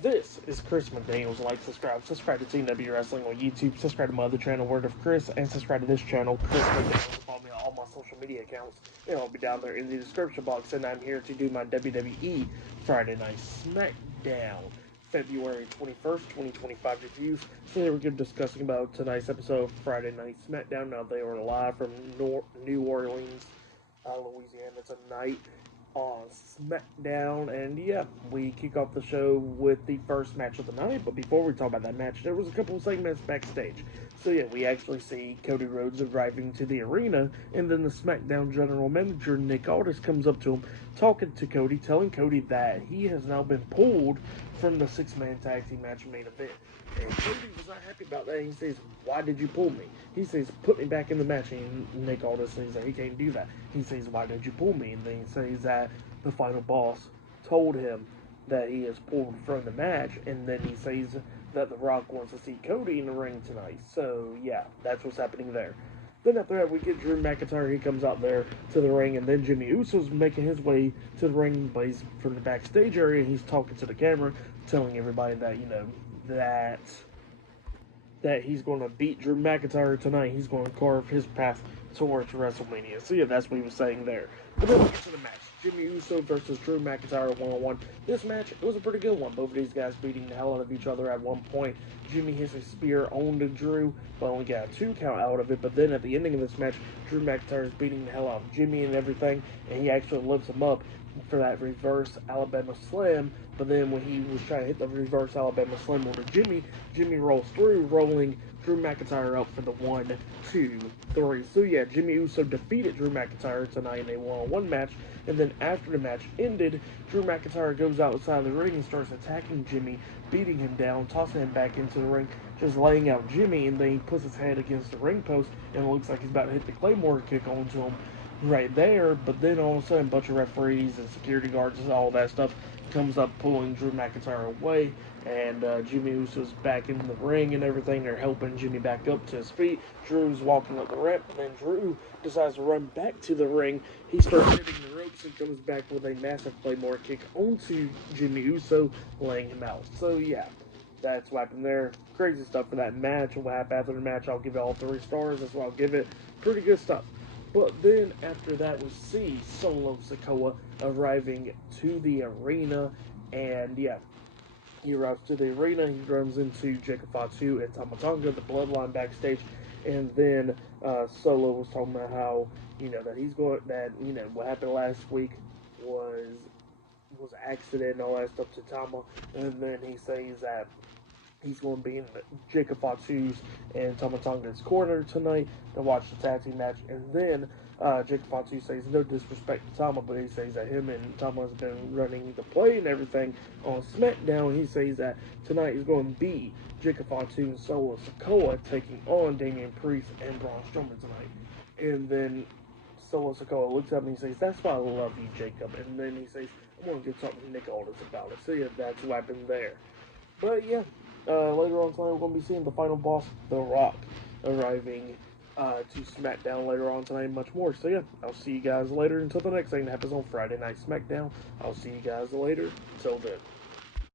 This is Chris McDaniels. Like, subscribe to Team W Wrestling on YouTube, subscribe to my other channel, Word of Chris, and subscribe to this channel, Chris McDaniels. Follow me on all my social media accounts. It'll be down there in the description box. And I'm here to do my WWE Friday Night SmackDown, February 21st, 2025 reviews. So we're going to be discussing about tonight's episode of Friday Night SmackDown. Now they are live from New Orleans, Louisiana tonight on SmackDown, and yeah, we kick off the show with the first match of the night. But before we talk about that match, there was a couple of segments backstage. So yeah, we actually see Cody Rhodes arriving to the arena, and then the SmackDown general manager Nick Aldis comes up to him, talking to Cody, telling Cody that he has now been pulled from the six-man tag team match main event. And Cody was not happy about that. He says, "Why did you pull me?" He says, "Put me back in the match." And Nick Aldis says that he can't do that. He says, "Why did you pull me?" And then he says that the final boss told him that he is pulled from the match. And then he says that The Rock wants to see Cody in the ring tonight. So yeah, that's what's happening there. Then after that, we get Drew McIntyre. He comes out there to the ring, and then Jimmy Uso's making his way to the ring, but he's from the backstage area. He's talking to the camera, telling everybody that, that he's going to beat Drew McIntyre tonight. He's going to carve his path towards WrestleMania. So yeah, that's what he was saying there. But then we get to the match. Jimmy Uso versus Drew McIntyre one-on-one. This match, it was a pretty good one. Both of these guys beating the hell out of each other at one point. Jimmy hits a spear onto Drew, but only got a 2 count out of it. But then at the ending of this match, Drew McIntyre is beating the hell out of Jimmy and everything, and he actually lifts him up for that reverse Alabama Slam. But then when he was trying to hit the reverse Alabama Slam onto Jimmy, Jimmy rolls through, rolling Drew McIntyre up for the 1, 2, 3. So yeah, Jimmy Uso defeated Drew McIntyre tonight in a one-on-one match. And then after the match ended, Drew McIntyre goes outside the ring and starts attacking Jimmy, beating him down, tossing him back into the ring, just laying out Jimmy. And then he puts his head against the ring post, and it looks like he's about to hit the Claymore kick onto him right there. But then all of a sudden, a bunch of referees and security guards and all that stuff comes up, pulling Drew McIntyre away, and Jimmy Uso's back in the ring and everything. They're helping Jimmy back up to his feet. Drew's walking up the ramp, and then Drew decides to run back to the ring. He starts hitting the ropes and comes back with a massive Claymore kick onto Jimmy Uso, laying him out. So yeah, that's what happened there. Crazy stuff for that match. And what happened after the match, I'll give it all 3 stars. That's what I'll give it. Pretty good stuff. But then after that, we see Solo Sikoa arriving to the arena, and yeah, he arrives to the arena. He runs into Jacob Fatu and Tama Tonga, the Bloodline, backstage, and then Solo was talking about how that he's going, that what happened last week was accident and all that stuff to Tama, and then he says that he's going to be in Jacob Fatu's and Tama Tonga's corner tonight to watch the tag team match. And then Jacob Fatu says, no disrespect to Tama, but he says that him and Tama has been running the play and everything on SmackDown. He says that tonight is going to be Jacob Fatu and Solo Sikoa taking on Damian Priest and Braun Strowman tonight. And then Solo Sikoa looks up and he says, "That's why I love you, Jacob." And then he says, "I'm going to get something to Nick Aldis about it." So yeah, that's what happened there. But yeah, later on tonight, we're going to be seeing the final boss, The Rock, arriving to SmackDown later on tonight, and much more. So yeah, I'll see you guys later. Until the next thing that happens on Friday Night SmackDown, I'll see you guys later. Till then.